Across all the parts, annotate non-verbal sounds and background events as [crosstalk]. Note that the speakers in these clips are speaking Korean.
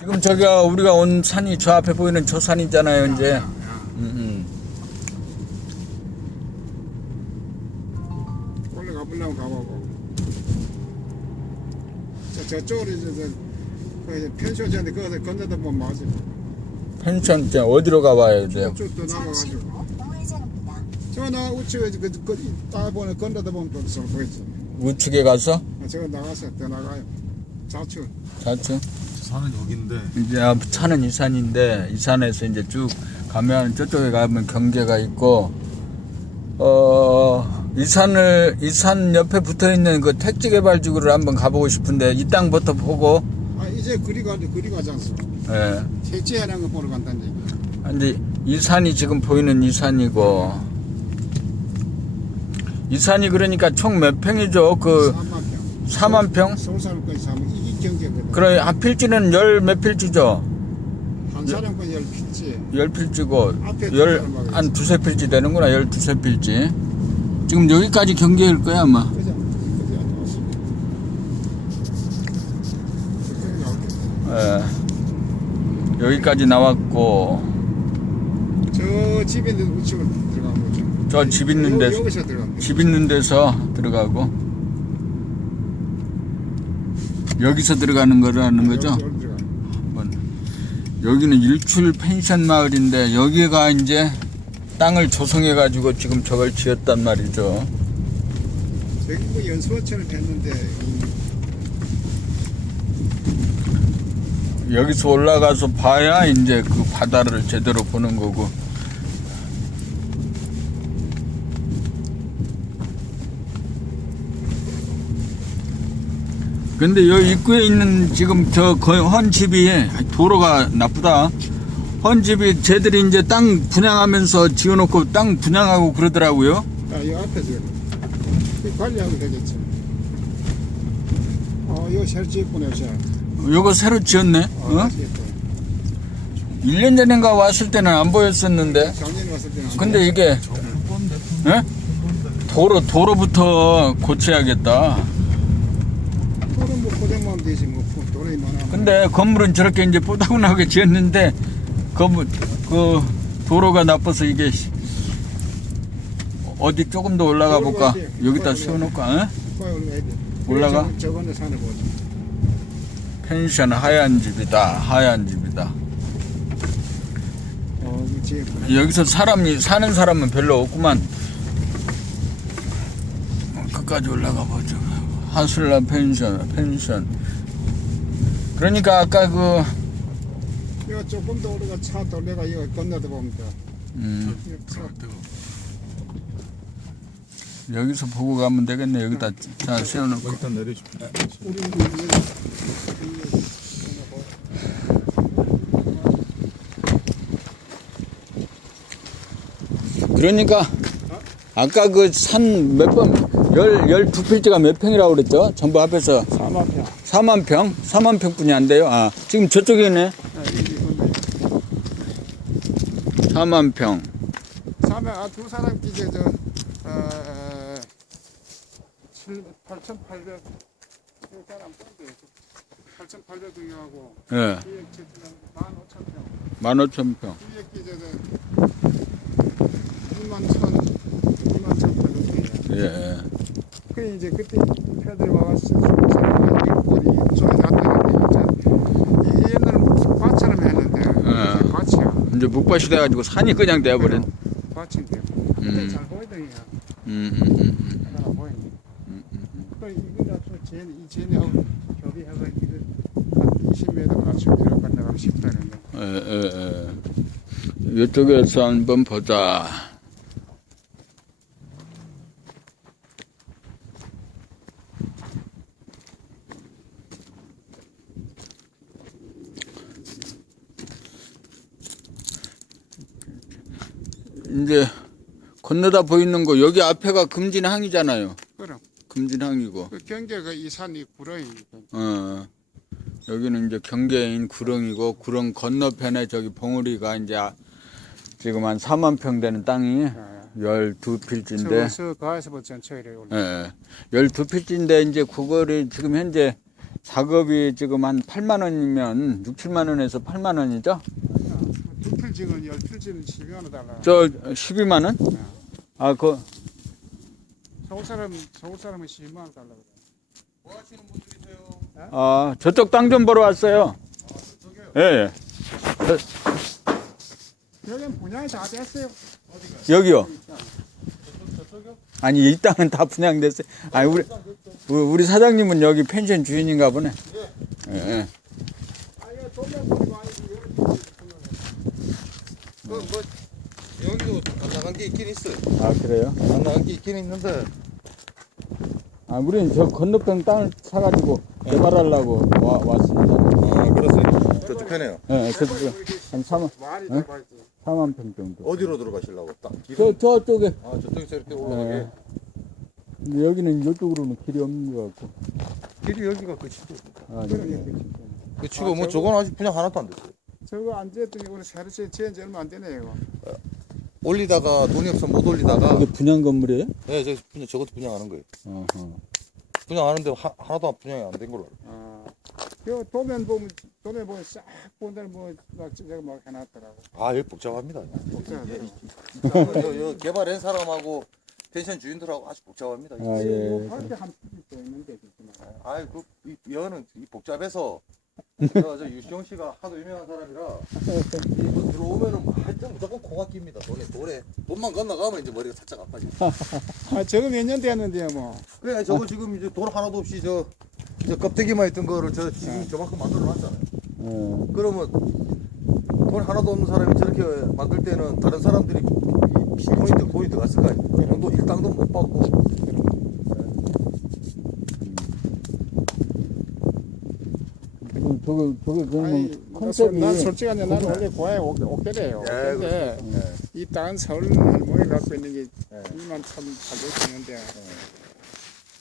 지금 저기가 우리가 온 산이 저 앞에 보이는 저 산이잖아요, 이제. 음, 원래 가보려면 가보고. 저, 저쪽으로 이제, 저, 그 이제 펜션인데 거기서 건너다 보면 맞아. 음. 펜션 때 어디로 가봐야 돼요? 쭉 또 잠시 나가가지고. 후 우회전입니다. 저 나 우측에 그, 그, 딱 보면 건너다 보면 또 서로 보이지. 우측에 가서 아, 저거 나가서 더 나가요. 좌측. 좌측. 산은 여기인데 이제 앞 차는 이 산인데 이 산에서 이제 쭉 가면 저쪽에 가면 경계가 있고 어. 이 산을 이산 옆에 붙어 있는 그 택지 개발지구를 한번 가보고 싶은데 이 땅부터 보고 아, 이제 그리 가, 그리 가지 않소. 예. 택지해라는 거 보러 간다는 얘기. 근데 이 산이 지금 보이는 이 산이고 이 산이 그러니까 총 몇 평이죠? 그 4만 평. 4만 평? 서울 사람까지 사면 이게 경계거든. 그래 한 필지는 열 몇 필지죠? 한 사람까지 열 필지. 열 필지고 앞에 두열 사람 한 두세 필지 되는구나 열 두세 필지 지금 여기까지 경계일 거야 아마 그죠? 그지 안 좋았습니다. 그쪽이 나왔겠다. 예. 여기까지 나왔고 저 집에 있는 우측으로 거죠. 저집 있는 데 여기서 들어간 거. 집 있는 데서 들어가고 여기서 들어가는 거라는 거죠? 여기. 한번. 여기는 일출 펜션 마을인데 여기가 이제 땅을 조성해 가지고 지금 저걸 지었단 말이죠. 저기 뭐 했는데 이 여기서 올라가서 봐야 이제 그 바다를 제대로 보는 거고. 근데 여기 입구에 있는 지금 저 거의 헌 집이 도로가 나쁘다. 헌 집이 쟤들이 이제 땅 분양하면서 지어놓고 땅 분양하고 그러더라고요. 아, 이 앞에 지금 이 관리하면 되겠지. 어, 이거 새로 짓구나, 저. 요거 새로 지었네. 어, 어? 맛있겠다. 1년 전인가 왔을 때는 안 보였었는데. 작년에 왔을 때는 안 근데 이게 예? 도로 도로부터 고쳐야겠다. 되지 뭐 돈이 많아. 근데 건물은 저렇게 이제 뽀다구나게 지었는데 건물 그 도로가 나빠서 이게 씨- 어디 조금 더 올라가 볼까? 여기다 세워놓을까? 어? 올라가? 저번에 산을 보자. 펜션 하얀 집이다. 하얀 집이다. 어. 여기서 사람이 사는 사람은 별로 없구만. 끝까지 올라가 보죠. 하슬라 펜션, 펜션. 그러니까 아까 그 이거 조금 더 우리가 차 돌려가 이거 건너다 돼. 음, 여기서 보고 가면 되겠네. 여기다 자 세워놓고. 일단 우리 그러니까 아까 그 산 몇 번, 열, 열두 필지가 몇 평이라고 그랬죠? 전부 합해서 4만 평. 4만 평? 4만 평뿐이 안 돼요? 아, 지금 이게 건너. 4만 평. 사면 아, 두 사람 기재 저 어, 7 8,800 사람 던데 8,800 등하고 예, 기획 제주는 15,000평. 15,000평. 기획 기재는 2만 1,000 2만 1,800평. 예. 그 이제 그때 표들 와서 우리 저기 갔다는데 이제 이 옛날에 무슨 밭처럼 했는데 예. 이제 밭이야. 이제 묵밭이 돼가지고 산이 그냥 돼버린. 밭인데 그때 음. 잘 보이더니야. 음, 음, 음, 하나 보이네. 그 이거 나서 쟤네 이 쟤네하고 협의해서 이거 한 20m 맞춰 내려가 나가면 쉽다는데. 음. 예, 예, 예. 이쪽에서 한번 보자. 이제 건너다 보이는 거 여기 앞에가 금진항이잖아요. 그럼 금진항이고. 그 경계가 이 산이 구렁이니까. 어, 여기는 이제 경계인 구렁이고 구렁 건너편에 저기 봉우리가 이제 아- 지금 한 4만 평 되는 땅이 아, 12필지인데 저 가에서부터 전체 이래 올라. 예. 12필지인데 이제 그거를 지금 현재 작업이 지금 한 8만 원이면 6, 7만 원에서 8만 원이죠? 지금 열 필지는 12만 원 달라. 저 12만 원? 아, 그 서울 사람 서울 사람은 12만 원 달라. 아, 저쪽 땅 좀 보러 왔어요. 예, 예. 여기는 분양이 다 됐어요. 여기요. 아니, 이 땅은 다 분양됐어요. 아니, 우리, 우리- 우리 사장님은 여기 펜션 주인인가 보네. 예, 예. 아 버리고 아니 그, 뭐, 여기도 안 나간 게 있긴 있어요. 아, 그래요? 안 나간 게 있긴 있는데, 아, 우리는 저 건너편 땅을 사가지고 개발하려고 와, 왔습니다. 아, 그러세요. 저쪽 편에요. 예, 그래서 한 3만, 말이 응? 들어가지. 4만 평 정도. 어디로 들어가시려고? 딱 길. 저, 저쪽에. 아, 저쪽에서 이렇게 올라가게. 네. 근데 여기는 이쪽으로는 길이 없는 것 같고. 길이 여기가 끝이죠. 아, 그러니 네. 그그 치고 아, 뭐 저건 아직 분양 하나도 안 됐어요. 저거 안 됐더니 우리 새로 지- 지은 지 얼마 안 되네요. 이거. 올리다가 돈이 없으면 못 올리다가, 이게 분양 건물이에요? 네, 저 분양, 저것도 분양하는 거예요. 어허. 분양하는데 하, 하나도 분양이 안 된 걸로 알아요. 아, 그 도면 보면 도면 보면 싹 본들 뭐막 제가 막 해놨더라고. 아, 여기 복잡합니다. 복잡하더라고. 여, 여 개발한 사람하고 펜션 주인들하고 아주 복잡합니다. 아, 예. 할때 한 필지 또 있는데 진짜. 아이 그 이, 여는 이 복잡해서 저, 저 유시영 씨가 하도 유명한 사람이라 이거 들어오면은 하여튼 무조건 코가 낍니다. 돈에 돈에 돈만 건너가면 이제 머리가 살짝 아파지 아 저거 몇 년 됐는데요 뭐. 그래 저거 지금 이제 돈 하나도 없이 저, 저 껍데기만 있던 거를 저 지금 저만큼 만들어 놨잖아요. 어. 그러면 돈 하나도 없는 사람이 저렇게 만들 때는 다른 사람들이 이- 이 더- 돈이 들어갔을 거 아니에요. 돈도 일당도 못 받고 저거, 저거, 아니, 그러면 나 컨셉이. 난 솔직히 나는 원래 고향에 옥- 옥대래요. 예, 근데 예. 이 땅은 서울 할머니 갖고 있는 게 예. 이만 참 가지고 있는데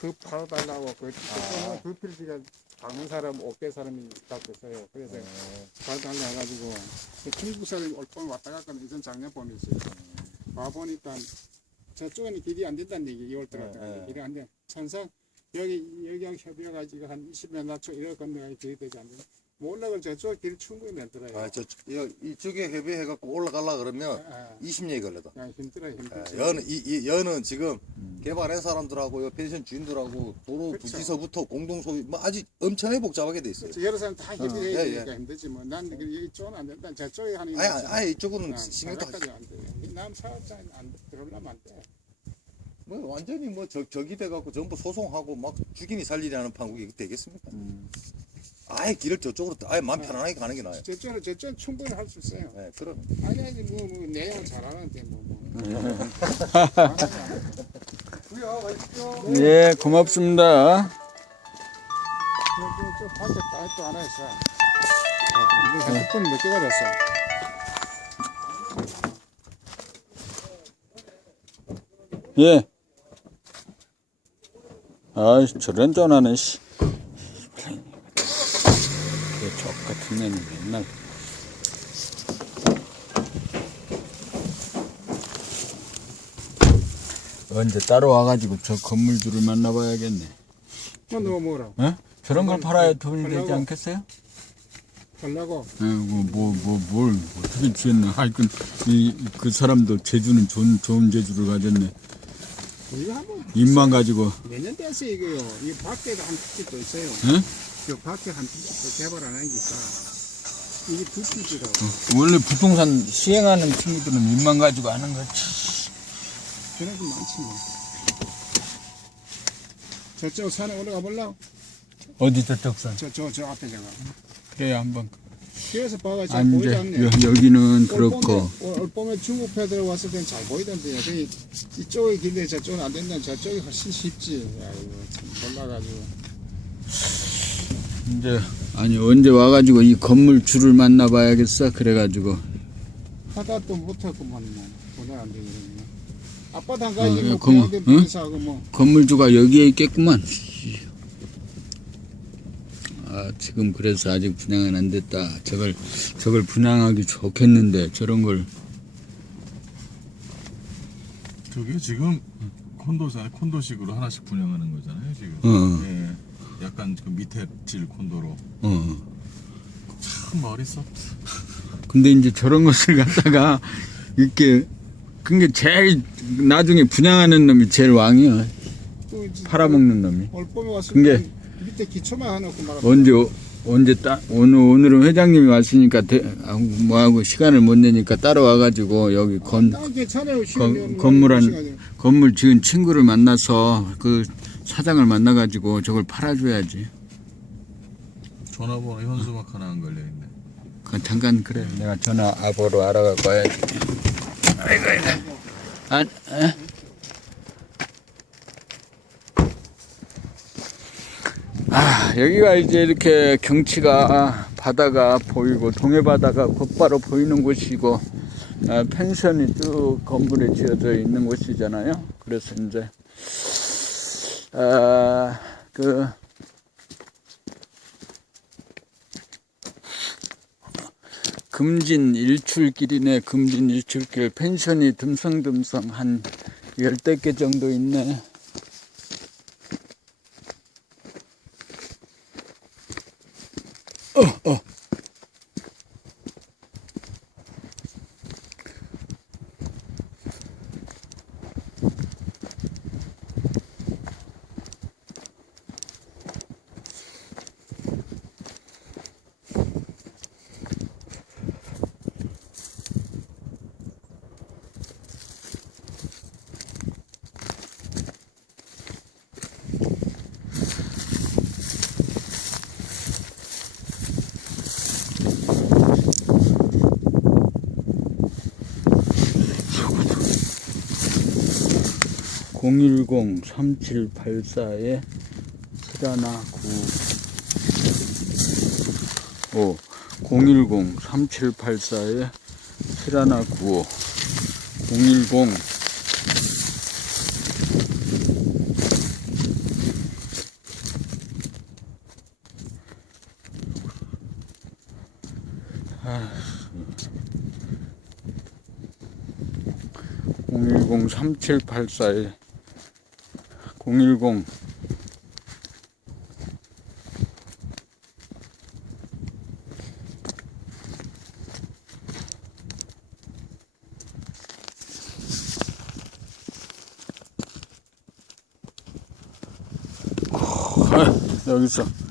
그 팔아달라고 그 아. 그 필지가 방문 사람 옥대 사람이 갖고 있어요. 그래서 팔달라 해가지고 중국 사람이 올봄 왔다 갔다 이전 작년 봄에 있어요. 와 보니까 저쪽에는 길이 안 된다는 얘기 2월 예, 들어갔다 예. 길이 안 돼. 천상 여기 여기랑 협의해가지고 한 20몇 나초 이렇게 건너가기 길이 되지 않는. 못 올라갈 저쪽 길 충분히 냈더라요. 아, 저, 여, 이쪽에 협의해갖고 올라가려 그러면 아, 20년이 걸려다. 아, 힘들어 힘들어. 예, 여는 이, 이 여는 지금 개발한 사람들하고 요 펜션 주인들하고 도로 그렇죠. 부지서부터 공동 소유 뭐 아직 엄청나게 복잡하게 돼 있어요. 그렇지, 여러 사람 다 협의해야 예, 되니까 힘들지 뭐. 난 여기 쪽은 안 된다. 저쪽에 하는 게 아예. 아예 이쪽으로는 아, 신경도 바깥까지 안 돼. 남 사업장 안 들어오려면 안 돼. 뭐 완전히 뭐 저, 적이 돼갖고 전부 소송하고 막 죽이니 살리라는 판국이 되겠습니까? 음. 아예 길을 저쪽으로 아예 마음 편안하게 가는 게 나아요. 저쪽은 저쪽은 충분히 할 수 있어요. 예, 그럼 아니 아니 뭐 뭐 내용 잘하는데 뭐. 뭐. [laughs] 예, 고맙습니다. 저, 밖에 따또 하나 있어. 이거 한 10분 늦게 가졌어. 예. 아이, 저런 전화는, 씨. 그족 같은 애는 맨날. 언제 따로 와가지고 저 건물주를 만나봐야겠네. 뭐 너무 뭐라. 어? 저런 걸 팔아야 돈이 되지 않겠어요? 하려고. 아이고 뭐뭐 뭘 어떻게 지었나 하여튼 이 그 사람도 제주는 좋은 좋은 제주를 가졌네 입만 가지고 몇년 됐어 이거요. 이 밖에도 한또 있어요. 응? 저 밖에 한또 개발 안 한 게 있어. 이게 두 필지라고. 원래 부동산 시행하는 친구들은 입만 가지고 하는 거지 그래도 많지 뭐. 저쪽 산에 올라가 볼라? 어디 저쪽 산 저, 저, 저 앞에 저가. 그래야 한번 뒤에서 봐가 잘아 이제 보이지 않네. 여, 여기는 그렇고 올 봄에 중국 패들 왔을 땐 잘 보이던데요. 그 이쪽이 길데 저쪽은 안 된다. 저쪽이 훨씬 쉽지. 야, 이거 참 몰라가지고. 이제 아니 언제 와가지고 이 건물 주를 만나봐야겠어 그래가지고 하다 또 못했구만 뭐. 보내 안한 가지 어, 뭐 그럼, 그냥 응? 비싸 하고 뭐. 건물주가 여기에 있겠구만 아 지금 그래서 아직 분양은 안 됐다 저걸 저걸 분양하기 좋겠는데 저런 걸 저게 지금 콘도잖아요. 콘도식으로 하나씩 분양하는 거잖아요, 지금. 어. 예. 약간 그 밑에 질 콘도로 어. 참 머릿속 근데 이제 저런 것을 갖다가 이렇게 그게 제일 나중에 분양하는 놈이 제일 왕이야. 팔아먹는 놈이. 그게- 때 밑에 기초만 해놓고 말아. 언제 언제 따 오늘 오늘은 회장님이 왔으니까 대, 아, 뭐하고 시간을 못 내니까 따라와 가지고 여기 건딱 괜찮아요. 시간이 건물 한-. 건물 지은 친구를 만나서 그 사장을 만나 가지고 저걸 팔아줘야지. 전화번호 현수막 하나 안 걸려 있네. 그 잠깐 그래. 내가 전화 아보로 알아갖고 와야지. 아이고 아이고. 아, 에? 아 여기가 이제 이렇게 경치가 바다가 보이고 동해 바다가 곧바로 보이는 곳이고 아, 펜션이 쭉 건물에 지어져 있는 곳이잖아요. 그래서 이제 아 그 금진 일출길이네. 금진 일출길. 펜션이 듬성듬성 한 열댓 개 정도 있네 (010) (3784에) 칠하나 구 (010) (3784에) 칠하나 구오 (010) (010) (3784에) (010) 여기서